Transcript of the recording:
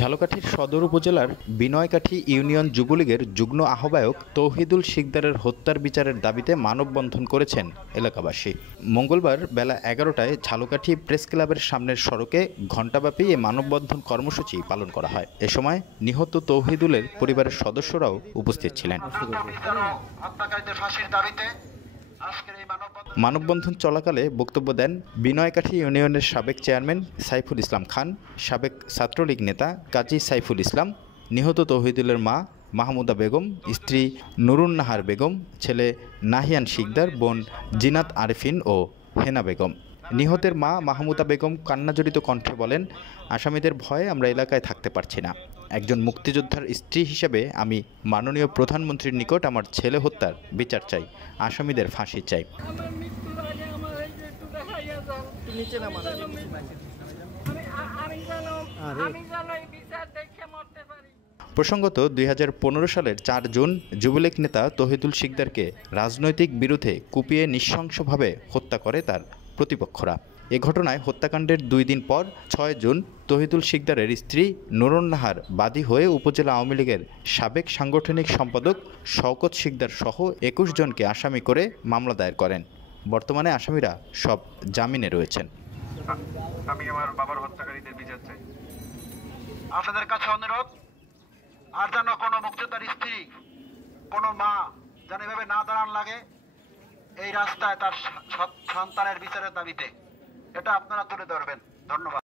ঝালকাঠির সদর উপজেলার বিনয়কাঠি ইউনিয়ন যুবলীগের যুগ্ম আহ্বায়ক তৌহিদুল শিকদারের হত্যার বিচারের দাবিতে মানববন্ধন করেছেন এলাকাবাসী। মঙ্গলবার বেলা ১১টায় ঝালকাঠি প্রেস ক্লাবের সামনের সড়কে ঘণ্টাব্যাপী এ মানববন্ধন কর্মসূচি পালন করা হয়। এ সময় নিহত তৌহিদুলের পরিবারের সদস্যরাও উপস্থিত ছিলেন। মানববন্ধন চলাকালে বক্তব্য দেন বিনয়কাঠি ইউনিয়নের সাবেক চেয়ারম্যান সাইফুল ইসলাম খান, সাবেক ছাত্রলীগ নেতা কাজী সাইফুল ইসলাম, নিহত তৌহিদুলের মা মাহমুদা বেগম, স্ত্রী নুরুন্নাহার বেগম, ছেলে নাহিয়ান শিকদার, বোন জিনাত আরেফিন ও হেনা বেগম। নিহতের মা মাহমুদা বেগম কান্নাজড়িত কণ্ঠে বলেন, আসামিদের ভয়ে আমরা এলাকায় থাকতে পারছি না। একজন মুক্তিযোদ্ধার স্ত্রী হিসেবে আমি মাননীয় প্রধানমন্ত্রীর নিকট আমার ছেলে হত্যার বিচার চাই, আসামিদের ফাঁসি চাই। প্রসঙ্গত ২০১৫ সালের ৪ জুন যুবলীগ নেতা তৌহিদুল শিকদারকে রাজনৈতিক বিরোধে কুপিয়ে নৃশংসভাবে হত্যা করে তার প্রতিপক্ষরা। এ ঘটনায় হত্যাকাণ্ডের ২ দিন পর ৬ জুন তৌহিদুল শিকদারের স্ত্রী নুরুন্নাহার বাদী হয়ে উপজেলা আওয়ামী লীগের সাবেক সাংগঠনিক সম্পাদক শওকত শিকদার সহ ২১ জনকে আসামি করে মামলা দায়ের করেন। বর্তমানে আসামিরা সব জামিনে রয়েছেন। আমি আমার বাবার হত্যাকারীদের বিচার চাই। আপনাদের কাছে অনুরোধ, আর যেন কোনো মুক্তিযোদ্ধার স্ত্রী, কোনো মা যেন এভাবে না দাঁড়ান লাগে এই রাস্তায় তার সন্তানের বিচারের দাবিতে। এটা আপনারা তুলে ধরবেন। ধন্যবাদ।